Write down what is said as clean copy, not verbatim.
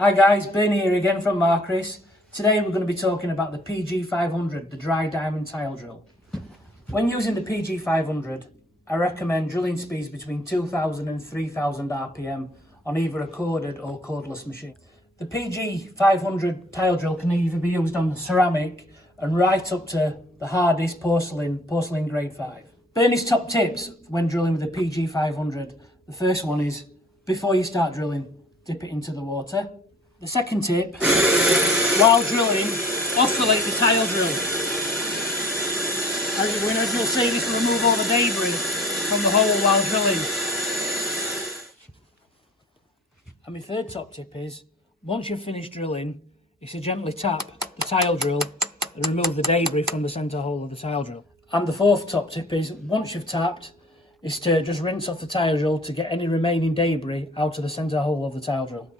Hi guys, Bernie here again from Marcrist. Today we're going to be talking about the PG500, the dry diamond tile drill. When using the PG500, I recommend drilling speeds between 2000 and 3000 RPM on either a corded or cordless machine. The PG500 tile drill can either be used on ceramic and right up to the hardest porcelain grade 5. Bernie's top tips when drilling with the PG500. The first one is, before you start drilling, dip it into the water. The second tip, while drilling, oscillate the tile drill. As you'll see, this will remove all the debris from the hole while drilling. And my third top tip is, once you've finished drilling, is to gently tap the tile drill and remove the debris from the centre hole of the tile drill. And the fourth top tip is, once you've tapped, is to just rinse off the tile drill to get any remaining debris out of the centre hole of the tile drill.